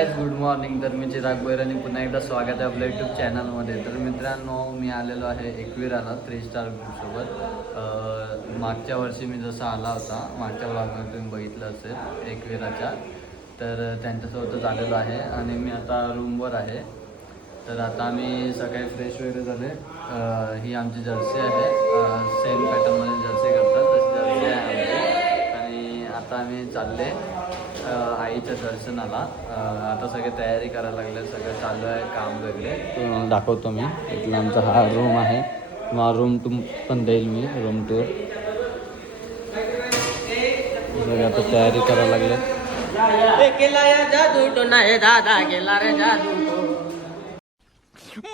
Guys, good morning. तर मी चिराग बैरानी पुन्हा एकदा स्वागत आहे आपल्या यूट्यूब चॅनलमध्ये. तर मित्रांनो, मी आलेलो आहे एकविराला 3 स्टार ग्रुपसोबत. मागच्या वर्षी मी जसा आला होता, मागच्या ब्लॉगमध्ये तुम्ही बघितलं असेल एकविराच्या, तर त्यांच्यासोबतच आलेलो आहे आणि मी आता रूमवर आहे. तर आता आम्ही सकाळी फ्रेश वगैरे झाले. ही आमची जर्सी आहे, सेम पॅटर्नमध्ये जर्सी करतात तशी जर्सी आहे आमची. आणि आता आम्ही चालले आईच्या दर्शनाला. आता सगळे तयारी करायला लागले, सगळं चालू आहे काम वगैरे. दाखवतो मी. इथला आमचा हा रूम आहे. मग रूम पण देईल मी, रूम टूर. सगळे आता तयारी करायला लागले.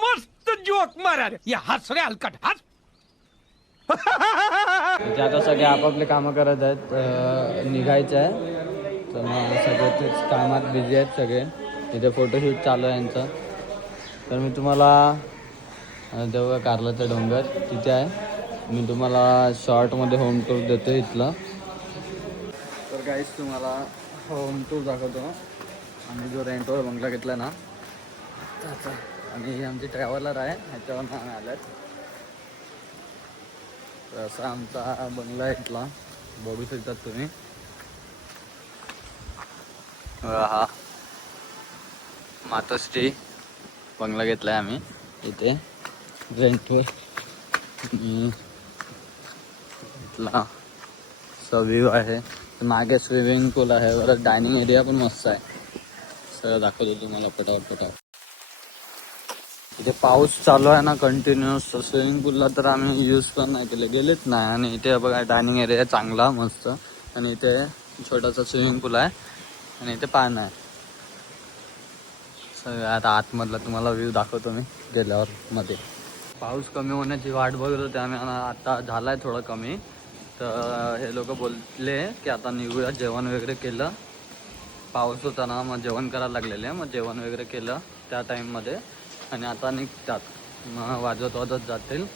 मस्त जोक मारा रे, या हस रे हलकट हस. ते आता सगळे आपापले कामं करत आहेत, निघायचं आहे. तर मग सगळे तेच कामात बिझी आहेत सगळे. इथे फोटोशूट चालू आहे यांचं. तर मी तुम्हाला देऊ कारलाचा डोंगर तिथे आहे. मी तुम्हाला शॉर्टमध्ये होम टूर देतो इथलं. तर काहीच तुम्हाला होम टूर दाखवतो. आम्ही जो रेंटवर बंगला घेतला ना त्याचा. आणि ही आमची ट्रॅव्हलर आहे, ह्याच्यावर आम्ही आल्यात. तर असा आमचा बंगला आहे इथला, बघू शकतात तुम्ही. हा मातोश्री बंगला घेतला आहे आम्ही इथे रेंटवर. इथला व्ह्यू आहे. मागे स्विमिंग पूल आहे, बरं डायनिंग एरिया पण मस्त आहे. सगळं दाखवतो तुम्हाला पटापट. इथे पाऊस चालू आहे ना कंटिन्युअस. स्विमिंग पूलला तर आम्ही यूज पण नाही केले, गेलेच नाही. आणि इथे बघा डायनिंग एरिया चांगला मस्त. आणि इथे छोटासा स्विमिंग पूल आहे आणि इथे पाणी आहे. सगळं आता आतमधला तुम्हाला व्ह्यू दाखवतो मी गेल्यावर मध्ये. पाऊस कमी होण्याची वाट बघत होते आम्ही, आता झाला आहे थोडं कमी. तर हे लोक बोलले की आता निघूया. जेवण वगैरे केलं, पाऊस होता ना मग जेवण करायला लागलेले. मग जेवण वगैरे केलं त्या टाईममध्ये आणि आता निघतात. मग वाजत जातील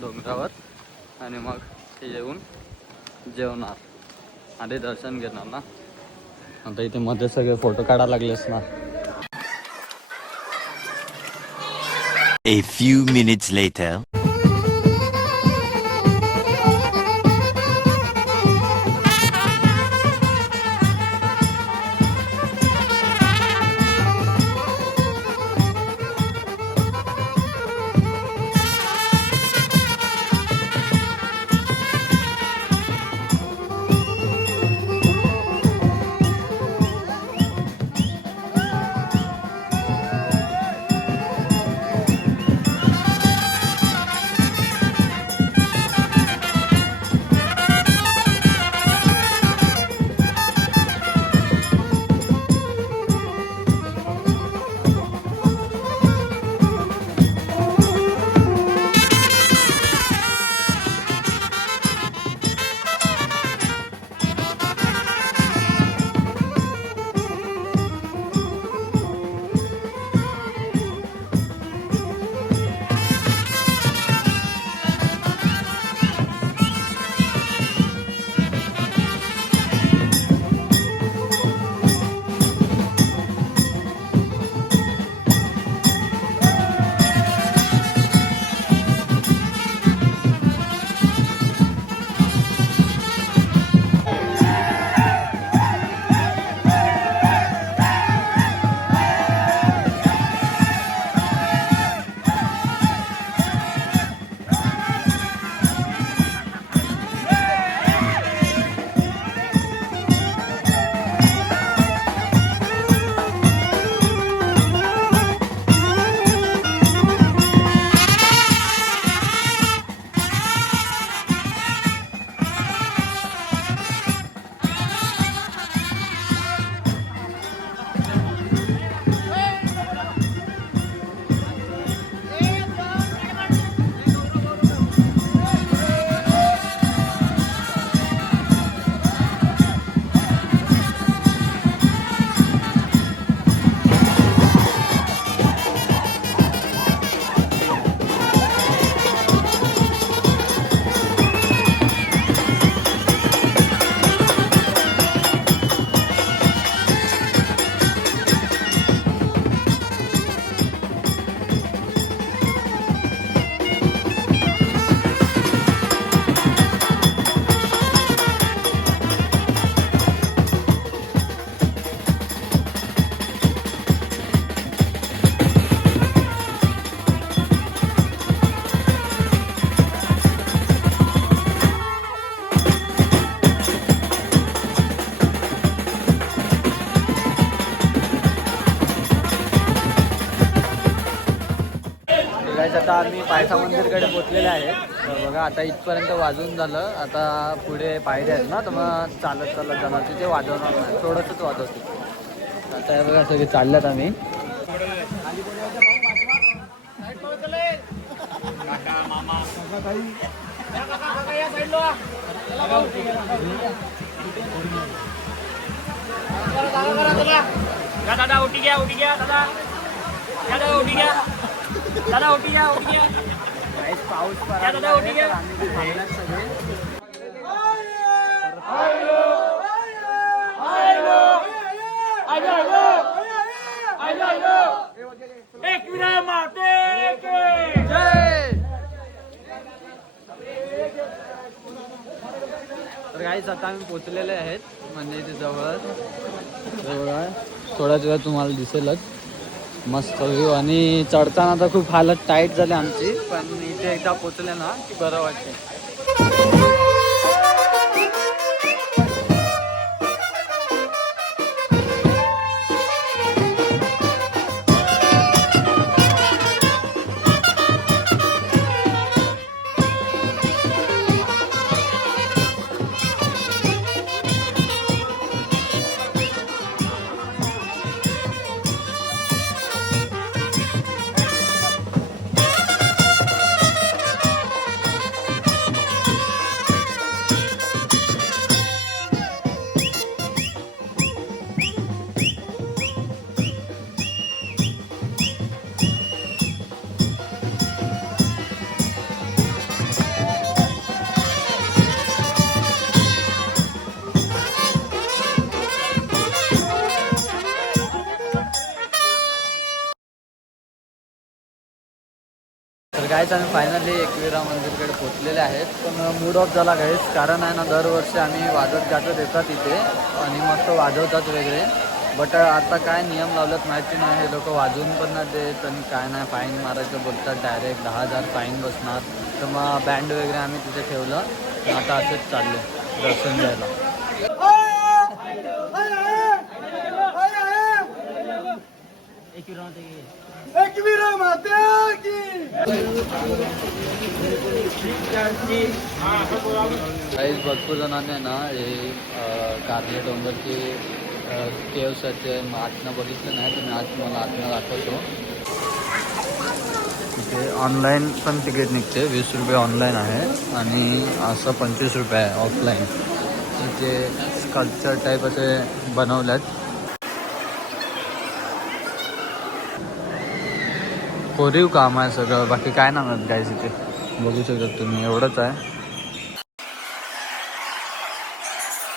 डोंगरावर आणि मग ते येऊन जेवणार. आधी दर्शन घेणार ना. आता इथे मध्ये सगळे फोटो काढायला लागलेस ना. A few minutes later. काळका मंदिरकडे पोचलेले आहेत. तर बघा आता इथपर्यंत वाजून झालं. आता पुढे पायरे आहेत ना, तर मग चालत चालत जाणार तिथे वाजवणार नाही, थोडंसंच वाजवतील. आता हे बघा सगळे चालल्यात आम्ही. दादा उठी गया दादा दादा उठी गया दादा उठी गया पाऊस दादा उठी गया सगळे. एकविरा माते के जय. तर काहीच आता आम्ही पोचलेले आहेत म्हणजे इथे जवळच. थोड्याच वेळात तुम्हाला दिसेलच मस्त व्ह्यू. आणि चढताना तर खूप हालत टाईट झाली आमची, पण इथे एकदा पोचले ना की बरं वाटते. तर गाईज आम्ही फायनली एकविरा मंदिरकडे पोचलेले आहेत. पण मूड ऑफ झाला गाईज, कारण आहे ना दरवर्षी आम्ही वाजत गाजत येतात इथे आणि मस्त वाजवतात वगैरे. बट आता काय नियम लावलेत माहिती नाही, हे लोक वाजवून पण नाही देत आणि काय नाही, फाईन मारायचं बोलतात, डायरेक्ट 10,000 फाईन बसणार. तर मग बँड वगैरे आम्ही तिथे ठेवलं. आता असंच चाललो दर्शन द्यायला. काही भरपूर जणांनी ना हे कारले डोंगरची केव्स आहेत ते आतनं बघितलं नाही, तर मी आज तुम्हाला आतनं दाखवतो. इथे ऑनलाईन पण तिकीट निघते, 20 रुपये ऑनलाईन आहे आणि असं 25 रुपये आहे ऑफलाईन. इथे स्कल्पचर टाईप असे बनवल्यात. कोरीव काम आहे सगळं, बाकी काय ना म्हणत गाईज. इथे बघू शकता तुम्ही, एवढंच आहे.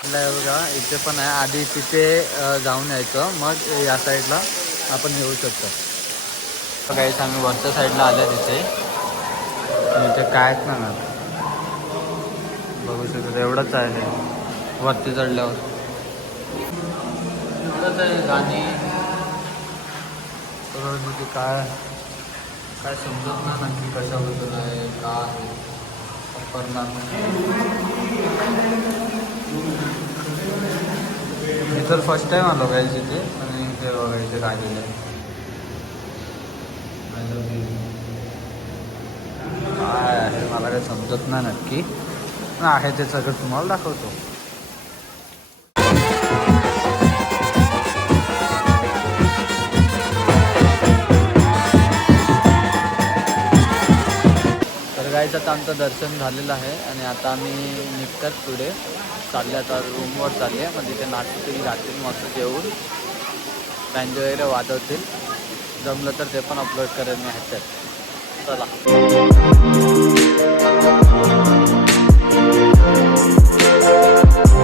बघा इथे पण आहे, आधी तिथे जाऊन यायचं, मग या साईडला आपण येऊ शकतो. गाईज आम्ही वरच्या साईडला आले तिथे, इथे कायच ना बघू शकतो. एवढंच आहे वरती चढल्यावर, एवढंच आहे. गाणी तिथे काय काय समजत नाही नक्की कशाबद्दल आहे, का आहे परिणाम. मी तर फर्स्ट टाईम आलो गाईज इथे, आणि इथे बघा इथे काय दिलं आहे, काय आहे मला काही समजत नाही नक्की, आहे ते सगळं तुम्हाला दाखवतो. गाईज आता आमचं दर्शन झालेलं आहे आणि आता आम्ही निघतात पुढे चालले. आता रूमवर चालले, मग तिथे नाचतील गातील मस्त जेवून बँड वगैरे वाजवतील. जमलं तर ते पण अपलोड करेन मी ह्याच्यात. चला.